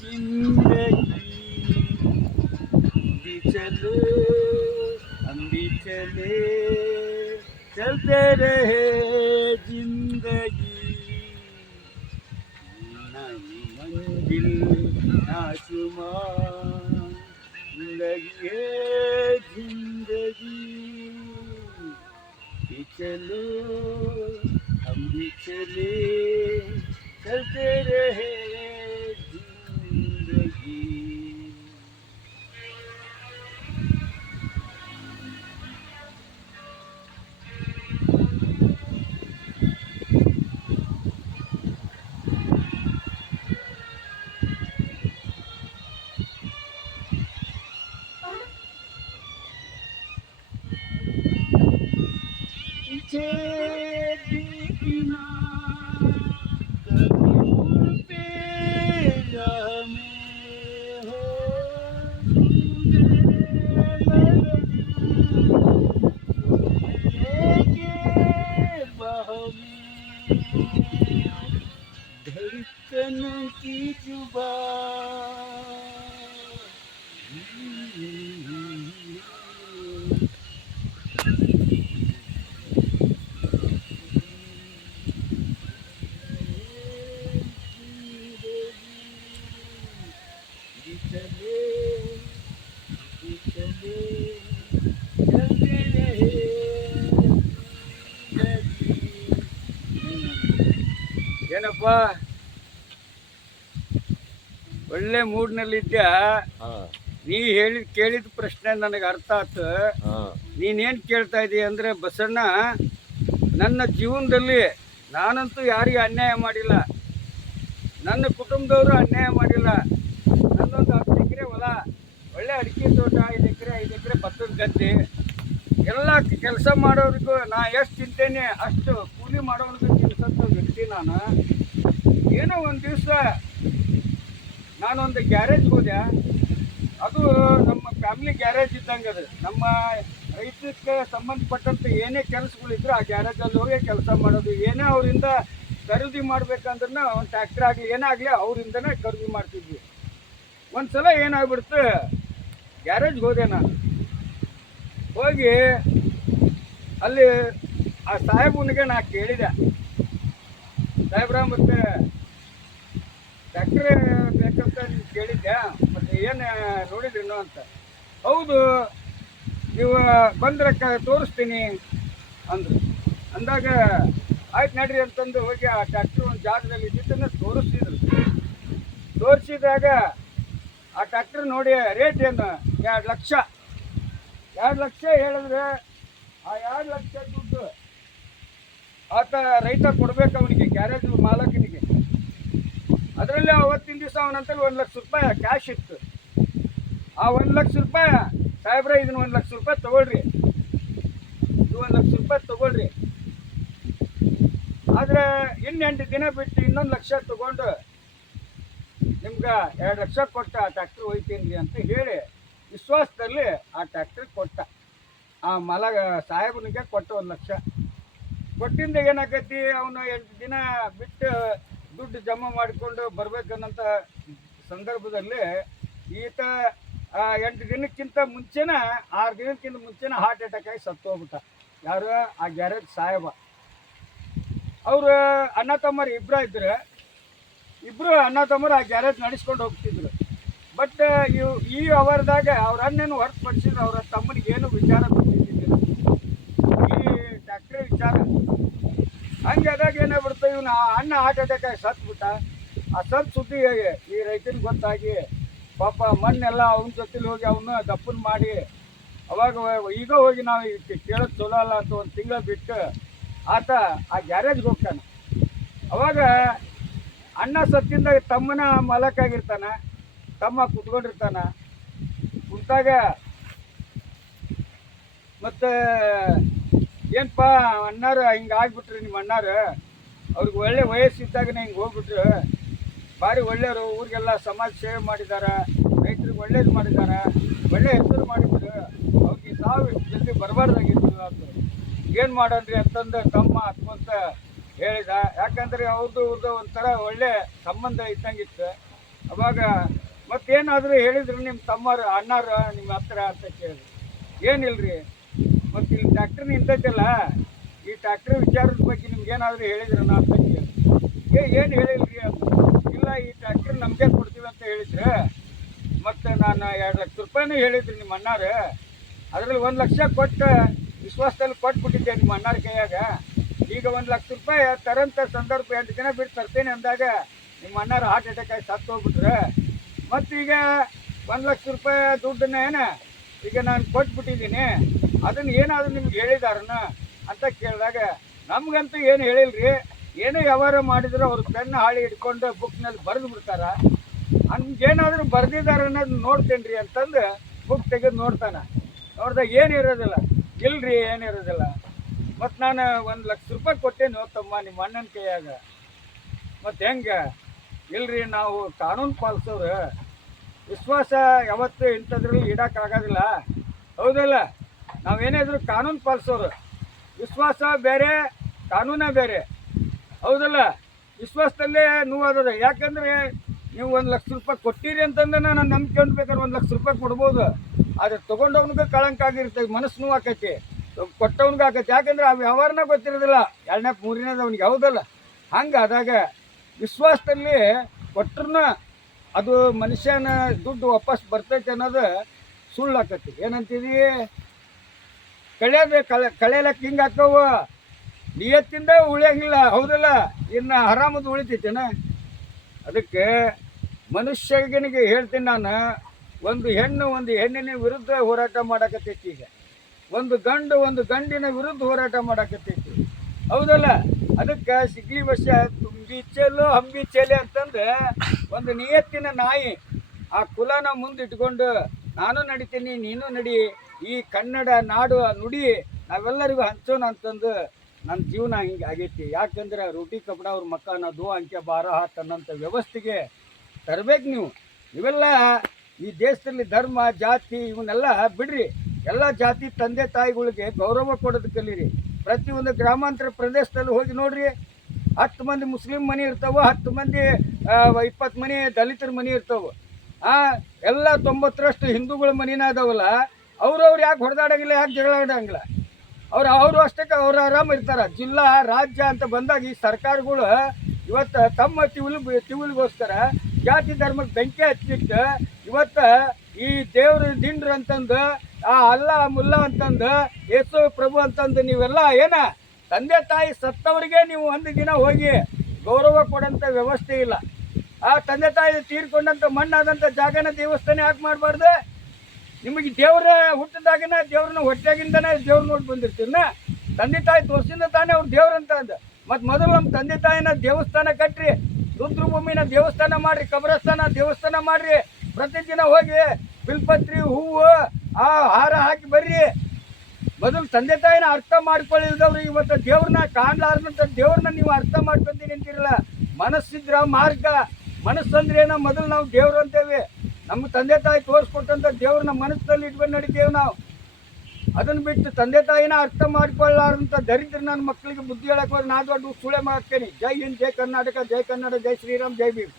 जिंदगी चले हम भी चले चलते रहे जिंदगी नहीं मंजिल ना शुमार जिंदगी है जिंदगी भी चलो हम भी चले चलते रहे जिंदगी बिना कभी पे में हो लेके बह में धड़कन की ಏನಪ್ಪ ಒಳ್ಳೆ ಮೂಡ್ನಲ್ಲಿದ್ಯಾ ನೀ ಕೇಳಿದ ಪ್ರಶ್ನೆ ನನಗೆ ಅರ್ಥ ಆಯ್ತು. ನೀನೇನು ಕೇಳ್ತಾ ಇದೀಯ ಅಂದರೆ ಬಸಣ್ಣ, ನನ್ನ ಜೀವನದಲ್ಲಿ ನಾನಂತೂ ಯಾರಿಗೂ ಅನ್ಯಾಯ ಮಾಡಿಲ್ಲ, ನನ್ನ ಕುಟುಂಬದವರು ಅನ್ಯಾಯ ಮಾಡಿಲ್ಲ. ನನ್ನೊಂದು 10 ಎಕರೆ ಹೊಲ, ಒಳ್ಳೆ ಅಡಿಕೆ ತೋಟ, 5 ಎಕರೆ ಭತ್ತದ ಗದ್ದೆ, ಎಲ್ಲ ಕೆಲಸ ಮಾಡೋರಿಗೂ ನಾ ಎಷ್ಟು ತಿಂತೇನೆ ಅಷ್ಟು ಕೂಲಿ ಮಾಡೋರಿಗೂ ತಿನ್ಸಂಥ ವ್ಯಕ್ತಿ ನಾನು. ಏನೋ ಒಂದು ದಿವಸ ನಾನೊಂದು ಗ್ಯಾರೇಜ್ಗೆ ಹೋದೆ. ಅದು ನಮ್ಮ ಫ್ಯಾಮಿಲಿ ಗ್ಯಾರೇಜ್ ಇದ್ದಂಗೆ. ಅದು ನಮ್ಮ ರೈತಕ್ಕೆ ಸಂಬಂಧಪಟ್ಟಂತೆ ಏನೇ ಕೆಲಸಗಳಿದ್ರು ಆ ಗ್ಯಾರೇಜಲ್ಲಿ ಹೋಗಿ ಕೆಲಸ ಮಾಡೋದು. ಏನೇ ಅವರಿಂದ ಖರೀದಿ ಮಾಡ್ಬೇಕಂದ್ರೆ ಒಂದು ಟ್ಯಾಕ್ಟ್ರ್ ಆಗಲಿ ಏನಾಗಲಿ ಅವರಿಂದನೇ ಖರೀದಿ ಮಾಡ್ತಿದ್ವಿ. ಒಂದು ಸಲ ಏನಾಗ್ಬಿಡ್ತು, ಗ್ಯಾರೇಜ್ಗೆ ಹೋದೆ ನಾನು. ಹೋಗಿ ಅಲ್ಲಿ ಆ ಸಾಹೇಬನಿಗೆ ನಾ ಕೇಳಿದೆ, ಸಾಹೇಬ್ರ ಮತ್ತು ಟ್ಯಾಕ್ಟ್ರಿ ಬೇಕಂತ ನೀವು ಕೇಳಿದ್ದೆ, ಮತ್ತು ಏನು ನೋಡಿದ್ರೇನು ಅಂತ. ಹೌದು, ನೀವು ಬಂದ್ರೆ ತೋರಿಸ್ತೀನಿ ಅಂದರು. ಅಂದಾಗ ಆಯ್ತು ನಡ್ರಿ ಅಂತಂದು ಹೋಗಿ ಆ ಟ್ಯಾಕ್ಟ್ರಿ ಒಂದು ಜಾಗದಲ್ಲಿ ಇದ್ದಿದ್ದನ್ನು ತೋರಿಸಿದ್ರು. ತೋರಿಸಿದಾಗ ಆ ಟ್ಯಾಕ್ಟ್ರಿ ನೋಡಿ ರೇಟ್ ಏನು 2 ಲಕ್ಷ. 2 ಲಕ್ಷ ಹೇಳಿದ್ರೆ ಆ 2 ಲಕ್ಷ ದುಡ್ಡು ಆತ ರೈತ ಕೊಡ್ಬೇಕು ಅವನಿಗೆ, ಗ್ಯಾರೇಜ್ ಮಾಲಕನಿಗೆ. ಅದರಲ್ಲಿ ಅವತ್ತಿನ ದಿವಸ ಅವನಂತಲ್ಲಿ 1 ಲಕ್ಷ ರೂಪಾಯಿ ಕ್ಯಾಶ್ ಇತ್ತು. ಆ 1 ಲಕ್ಷ ರೂಪಾಯಿ, ಸಾಹೇಬ್ರೆ ಇದನ್ನ 1 ಲಕ್ಷ ರೂಪಾಯಿ ತೊಗೊಳ್ರಿ, ಇದು 1 ಲಕ್ಷ ರೂಪಾಯಿ ತೊಗೊಳ್ರಿ, ಆದರೆ ಇನ್ನು 8 ದಿನ ಬಿಟ್ಟು ಇನ್ನೊಂದು 1 ಲಕ್ಷ ತೊಗೊಂಡು ನಿಮ್ಗೆ 2 ಲಕ್ಷ ಕೊಟ್ಟ ಆ ಟ್ಯಾಕ್ಟ್ರಿ ಹೋಯ್ತೀನಿ ರೀ ಅಂತ ಹೇಳಿ ವಿಶ್ವಾಸದಲ್ಲಿ ಆ ಟ್ಯಾಕ್ಟ್ರಿ ಕೊಟ್ಟ. ಆ ಸಾಹೇಬನಿಗೆ ಕೊಟ್ಟ 1 ಲಕ್ಷ. ಕೊಟ್ಟಿಂದ ಏನಾಗೈತಿ, ಅವನು 8 ದಿನ ಬಿಟ್ಟು ದುಡ್ಡು ಜಮಾ ಮಾಡಿಕೊಂಡು ಬರ್ಬೇಕನ್ನಂಥ ಸಂದರ್ಭದಲ್ಲಿ ಈತ 8 ದಿನಕ್ಕಿಂತ ಮುಂಚೆನೇ 6 ದಿನಕ್ಕಿಂತ ಮುಂಚೆನೇ ಹಾರ್ಟ್ ಅಟ್ಯಾಕ್ ಆಗಿ ಸತ್ತು ಹೋಗ್ಬಿಟ್ಟ. ಯಾರು? ಆ ಗ್ಯಾರೇಜ್ ಸಾಹೇಬ. ಅವರು ಅಣ್ಣ ತಮ್ಮರು ಇಬ್ಬರು ಇಬ್ಬರು ಅಣ್ಣ ತಮ್ಮರು ಆ ಗ್ಯಾರೇಜ್ ನಡೆಸ್ಕೊಂಡು ಹೋಗ್ತಿದ್ರು. ಬಟ್ ಈ ಅವರ್ದಾಗ ಅವ್ರ ಅಣ್ಣನ ಹೊರತುಪಡಿಸಿದ್ರು ಅವರ ತಮ್ಮನಿಗೆ ಏನು ವಿಚಾರ ಗೊತ್ತಿದ್ದಿಲ್ಲ ಈ ಟ್ಯಾಕ್ಟ್ರಿ ವಿಚಾರ. ಹಂಗೆ ಅದಾಗ ಏನಾಗ್ಬಿಡ್ತು, ಇವನು ಅಣ್ಣ ಹಾರ್ಟ್ ಅಟ್ಯಾಕ್ ಆಗಿ ಸತ್ಬಿಟ್ಟ. ಆ ಸತ್ ಸುದ್ದಿ ಈ ರೈತನಿಗೆ ಗೊತ್ತಾಗಿ ಪಾಪ ಮಣ್ಣೆಲ್ಲ ಅವನ ಜೊತೆಲಿ ಹೋಗಿ ಅವನ್ನ ದಪ್ಪನ ಮಾಡಿ, ಅವಾಗ ಈಗ ಹೋಗಿ ನಾವು ಕೇಳೋದು ಚಲೋ ಅಲ್ಲ ಅಂತ 1 ತಿಂಗಳು ಬಿಟ್ಟು ಆತ ಆ ಗ್ಯಾರೇಜ್ಗೆ ಹೋಗ್ತಾನೆ. ಅವಾಗ ಅಣ್ಣ ಸತ್ತಿಂದ ತಮ್ಮನ ಮಾಲಕ್ಕಾಗಿರ್ತಾನೆ, ತಮ್ಮ ಕುತ್ಕೊಂಡಿರ್ತಾನ. ಕುಂತಾಗ ಮತ್ತು ಏನಪ್ಪ ಅಣ್ಣಾರು ಹಿಂಗೆ ಆಗ್ಬಿಟ್ರಿ, ನಿಮ್ಮ ಅಣ್ಣಾರು ಅವ್ರಿಗೆ ಒಳ್ಳೆ ವಯಸ್ಸಿದ್ದಾಗನೇ ಹಿಂಗೆ ಹೋಗ್ಬಿಟ್ರು, ಭಾರಿ ಒಳ್ಳೆಯವರು, ಊರಿಗೆಲ್ಲ ಸಮಾಜ ಸೇವೆ ಮಾಡಿದ್ದಾರೆ, ರೈತರಿಗೆ ಒಳ್ಳೇದು ಮಾಡಿದ್ದಾರೆ, ಒಳ್ಳೆ ಹೆಸರು ಮಾಡಿದ್ರು, ಅವ್ರಿಗೆ ಸಾವು ಜಲ್ದಿ ಬರಬಾರ್ದಾಗಿತ್ತು ಅಂತ. ಏನು ಮಾಡೋಣ್ರಿ ಅಂತಂದು ತಮ್ಮ ಹತ್ಕೊಂತ ಹೇಳಿದ. ಯಾಕಂದರೆ ಅವ್ರದ್ದು ಒಂಥರ ಒಳ್ಳೆ ಸಂಬಂಧ ಇದ್ದಂಗಿತ್ತು. ಅವಾಗ ಮತ್ತೇನಾದರೂ ಹೇಳಿದ್ರು ನಿಮ್ಮ ತಮ್ಮರು ಅಣ್ಣಾರು ನಿಮ್ಮ ಹತ್ರ ಅಂತ ಕೇಳಿದ್ರು. ಏನಿಲ್ರಿ, ಮತ್ತು ಇಲ್ಲಿ ಟ್ಯಾಕ್ಟ್ರ್ ನಿಂತೈತಲ್ಲ, ಈ ಟ್ಯಾಕ್ಟ್ರ್ ವಿಚಾರದ ಬಗ್ಗೆ ನಿಮ್ಗೇನಾದರೂ ಹೇಳಿದ್ರು ನಾ ಅಂತ ಕೇಳಿದ್ರು. ಏನು ಹೇಳಿಲ್ರಿ ಅಂತ. ಇಲ್ಲ, ಈ ಟ್ಯಾಕ್ಟ್ರ್ ನಮಗೆ ಕೊಡ್ತೀವಿ ಅಂತ ಹೇಳಿದ್ರು. ಮತ್ತು ನಾನು 2 ಲಕ್ಷ ರೂಪಾಯಿನೂ ಹೇಳಿದ್ರಿ ನಿಮ್ಮ ಅಣ್ಣಾರು. ಅದರಲ್ಲಿ 1 ಲಕ್ಷ ಕೊಟ್ಟು ವಿಶ್ವಾಸದಲ್ಲಿ ಕೊಟ್ಬಿಟ್ಟಿದ್ದೆ ನಿಮ್ಮ ಅಣ್ಣಾರ ಕೈಯಾಗ. ಈಗ 1 ಲಕ್ಷ ರೂಪಾಯಿ ತರಂಥ ಸಂದರ್ಭ 8 ದಿನ ಬಿಟ್ಟು ತರ್ತೇನೆ ಅಂದಾಗ ನಿಮ್ಮ ಅಣ್ಣಾರು ಹಾರ್ಟ್ ಅಟ್ಯಾಕ್ ಆಗಿ ಸತ್ತು ಹೋಗ್ಬಿಟ್ರೆ. ಮತ್ತೀಗ 1 ಲಕ್ಷ ರೂಪಾಯಿ ದುಡ್ಡನ್ನ ಈಗ ನಾನು ಕೊಟ್ಬಿಟ್ಟಿದ್ದೀನಿ, ಅದನ್ನು ಏನಾದರೂ ನಿಮ್ಗೆ ಹೇಳಿದಾರನ ಅಂತ ಕೇಳಿದಾಗ ನಮಗಂತೂ ಏನು ಹೇಳಿಲ್ರಿ. ಏನೋ ವ್ಯವಹಾರ ಮಾಡಿದ್ರು ಅವ್ರು ಪೆನ್ ಹಾಳಿ ಹಿಡ್ಕೊಂಡು ಬುಕ್ನಲ್ಲಿ ಬರೆದು ಬಿಡ್ತಾರ. ಹಂಗೇನಾದರೂ ಬರೆದಿದ್ದಾರೆ ಅನ್ನೋದು ನೋಡ್ತೇನೆ ರೀ ಅಂತಂದು ಬುಕ್ ತೆಗೆದು ನೋಡ್ತಾನೆ. ನೋಡ್ದಾಗ ಏನಿರೋದಿಲ್ಲ. ಇಲ್ರಿ, ಏನಿರೋದಿಲ್ಲ. ಮತ್ತು ನಾನು 1 ಲಕ್ಷ ರೂಪಾಯಿ ಕೊಟ್ಟೇನು ತಮ್ಮ ನಿಮ್ಮ ಅಣ್ಣನ ಕೈಯಾಗ. ಮತ್ತು ಹೆಂಗೆ? ಇಲ್ರಿ, ನಾವು ಕಾನೂನು ಪಾಲಿಸೋರು, ವಿಶ್ವಾಸ ಯಾವತ್ತೂ ಇಂಥದ್ರಲ್ಲಿ ಇಡೋಕ್ಕಾಗೋದಿಲ್ಲ. ಹೌದಲ್ಲ? ನಾವೇನಾದರೂ ಕಾನೂನು ಪಾಲಿಸೋರು. ವಿಶ್ವಾಸ ಬೇರೆ, ಕಾನೂನೇ ಬೇರೆ. ಹೌದಲ್ಲ? ವಿಶ್ವಾಸದಲ್ಲೇ ನೋವಾದದ. ಯಾಕಂದರೆ ನೀವು 1 ಲಕ್ಷ ರೂಪಾಯಿ ಕೊಟ್ಟಿರಿ ಅಂತಂದ್ರೆ ನಾನು ನಂಬಿಕೆ ಬೇಕಾದ್ರೆ 1 ಲಕ್ಷ ರೂಪಾಯಿ ಕೊಡ್ಬೋದು. ಆದರೆ ತೊಗೊಂಡವ್ನಿಗೆ ಕಳಂಕ ಆಗಿರ್ತದೆ, ಮನಸ್ಸು ನೋವು ಆಕೈತಿ, ಕೊಟ್ಟವ್ನಿಗೆ ಆಕೈತಿ. ಯಾಕಂದ್ರೆ ಆ ವ್ಯವಹಾರನ ಗೊತ್ತಿರೋದಿಲ್ಲ, 2ನೇ 3ನೇದು ಅವನಿಗೆ. ಹೌದಲ್ಲ? ಹಂಗೆ ಆದಾಗ ವಿಶ್ವಾಸದಲ್ಲಿ ಕೊಟ್ಟರು ಅದು ಮನುಷ್ಯನ ದುಡ್ಡು ವಾಪಸ್ ಬರ್ತೈತೆ ಅನ್ನೋದು ಸುಳ್ಳು ಆಕತಿ. ಏನಂತೀವಿ? ಕಳೆಯಲಕ್ಕೆ ಹಿಂಗೆ ಹಾಕವು, ನಿಯತ್ತಿಂದ ಉಳಿಯಂಗಿಲ್ಲ. ಹೌದಲ್ಲ? ಇನ್ನು ಆರಾಮದು ಉಳಿತೈತೇನ? ಅದಕ್ಕೆ ಮನುಷ್ಯನಿಗೆ ಹೇಳ್ತೀನಿ ನಾನು, ಒಂದು ಹೆಣ್ಣು ಒಂದು ಹೆಣ್ಣಿನ ವಿರುದ್ಧ ಹೋರಾಟ ಮಾಡಕತ್ತೈತಿ. ಈಗ ಒಂದು ಗಂಡು ಒಂದು ಗಂಡಿನ ವಿರುದ್ಧ ಹೋರಾಟ ಮಾಡಕತ್ತೈತಿ. ಹೌದಲ್ಲ? ಅದಕ್ಕೆ ಸಿಗ್ಲಿ ವರ್ಷ ತುಂಬಿ ಚೆಲ್ಲು ಹಂಬಿ ಚೆಲೆ ಅಂತಂದ್ರೆ ಒಂದು ನಿಯತ್ತಿನ ನಾಯಿ ಆ ಕುಲನ ಮುಂದಿಟ್ಕೊಂಡು ನಾನು ನಡಿತೀನಿ ನೀನು ನಡಿ, ಈ ಕನ್ನಡ ನಾಡು ನುಡಿ ನಾವೆಲ್ಲರಿಗೂ ಹಂಚೋಣ ಅಂತಂದು ನನ್ನ ಜೀವನ ಹಿಂಗೆ ಆಗೈತಿ. ಯಾಕಂದ್ರೆ ರೋಟಿ ಕಪಡ ಅವ್ರ ಮಕ್ಕನ ದೋ ಅಂಕೆ 12 ಹಾತ್ ಅನ್ನೋಂಥ ವ್ಯವಸ್ಥೆಗೆ ತರಬೇಕು ನೀವು. ಇವೆಲ್ಲ ಈ ದೇಶದಲ್ಲಿ ಧರ್ಮ ಜಾತಿ ಇವನ್ನೆಲ್ಲ ಬಿಡ್ರಿ. ಎಲ್ಲ ಜಾತಿ ತಂದೆ ತಾಯಿಗಳಿಗೆ ಗೌರವ ಕೊಡೋದು ಕಲೀರಿ. ಪ್ರತಿಯೊಂದು ಗ್ರಾಮಾಂತರ ಪ್ರದೇಶದಲ್ಲಿ ಹೋಗಿ ನೋಡ್ರಿ, 10 ಮಂದಿ ಮುಸ್ಲಿಂ ಮನೆ ಇರ್ತಾವೆ, 10 ಮಂದಿ 20 ಮನೆ ದಲಿತರ ಮನೆ ಇರ್ತಾವೆ. ಎಲ್ಲ 90ರಷ್ಟು ಹಿಂದೂಗಳ ಮನೆನ ಅದಾವಲ್ಲ. ಅವ್ರವ್ರು ಯಾಕೆ ಹೊಡೆದಾಡಂಗಿಲ್ಲ, ಯಾಕೆ ಜಗಳ ಆಡಂಗಿಲ್ಲ? ಅವರು ಅಷ್ಟಕ್ಕೆ ಅವ್ರು ಆರಾಮ ಇರ್ತಾರೆ. ಜಿಲ್ಲಾ ರಾಜ್ಯ ಅಂತ ಬಂದಾಗ ಈ ಸರ್ಕಾರಗಳು ಇವತ್ತು ತಮ್ಮ ತಿವಿಲಿಗೋಸ್ಕರ ಜಾತಿ ಧರ್ಮಕ್ಕೆ ಬೆಂಕಿ ಹಚ್ಚಿಟ್ಟು ಇವತ್ತು ಈ ದೇವ್ರ ದಿಂಡ್ರು ಅಂತಂದು ಅಲ್ಲಾ ಮುಲ್ಲಾ ಅಂತಂದು ಯೇಸು ಪ್ರಭು ಅಂತಂದು ನೀವೆಲ್ಲ ಏನ ತಂದೆ ತಾಯಿ ಸತ್ತವರಿಗೆ ನೀವು 1 ದಿನ ಹೋಗಿ ಗೌರವ ಕೊಡೋಂಥ ವ್ಯವಸ್ಥೆ ಇಲ್ಲ. ಆ ತಂದೆ ತಾಯಿ ತೀರ್ಕೊಂಡಂಥ ಮಣ್ಣಾದಂಥ ಜಾಗನ ದೇವಸ್ಥಾನ ಯಾಕೆ ಮಾಡಬಾರ್ದು? ನಿಮಗೆ ದೇವ್ರ ಹುಟ್ಟಿದಾಗನ ದೇವ್ರನ್ನ ಹೊಟ್ಟೆಗಿಂದನೇ ದೇವ್ರು ನೋಡಿ ಬಂದಿರ್ತೀರನ್ನ. ತಂದೆ ತಾಯಿ ತೋರಿಸಿದ ತಾನೇ ಅವ್ರು ದೇವ್ರಂತ ಅಂದ. ಮತ್ತು ಮೊದಲು ನಮ್ಮ ತಂದೆ ತಾಯಿನ ದೇವಸ್ಥಾನ ಕಟ್ರಿ, ರುದ್ರಭೂಮಿನ ದೇವಸ್ಥಾನ ಮಾಡ್ರಿ, ಕಬ್ರಸ್ಥಾನ ದೇವಸ್ಥಾನ ಮಾಡ್ರಿ. ಪ್ರತಿದಿನ ಹೋಗಿ ಬಿಲ್ಪತ್ರಿ ಹೂವು ಹಾರ ಹಾಕಿ ಬರ್ರಿ. ಮೊದಲು ತಂದೆ ತಾಯಿನ ಅರ್ಥ ಮಾಡ್ಕೊಳ್ಳಿಲ್ದವ್ರು ಇವತ್ತು ದೇವ್ರನ್ನ ಕಾಣ್ಲಾರ್ದಂಥ ದೇವ್ರನ್ನ ನೀವು ಅರ್ಥ ಮಾಡ್ಕೊಂತೀನಿ ಅಂತಿರಲ್ಲ. ಮನಸ್ಸಿದ್ರ ಮಾರ್ಗ. ಮನಸ್ಸಂದ್ರೆ ಏನೋ ಮೊದಲು ನಾವು ದೇವ್ರು ಅಂತೇವೆ. ನಮ್ಮ ತಂದೆ ತಾಯಿ ತೋರಿಸ್ಕೊಟ್ಟಂಥ ದೇವ್ರನ್ನ ಮನಸ್ಸಲ್ಲಿ ಇಟ್ಕೊಂಡು ನಡಿತೇವೆ ನಾವು. ಅದನ್ನು ಬಿಟ್ಟು ತಂದೆ ತಾಯಿನ ಅರ್ಥ ಮಾಡ್ಕೊಳ್ಳಾರಂಥ ದರಿದ್ರ ನನ್ನ ಮಕ್ಕಳಿಗೆ ಬುದ್ಧಿ ಹೇಳಕ್ಕೆ ಹೋದ್ರೆ ನಾ ದೊಡ್ಡ ಸುಳೆ ಮಾಡ್ತೇನೆ. ಜೈ ಹಿಂದ್, ಜೈ ಕರ್ನಾಟಕ, ಜೈ ಕನ್ನಡ, ಜೈ ಶ್ರೀರಾಮ್, ಜೈ ಭೀಮ್.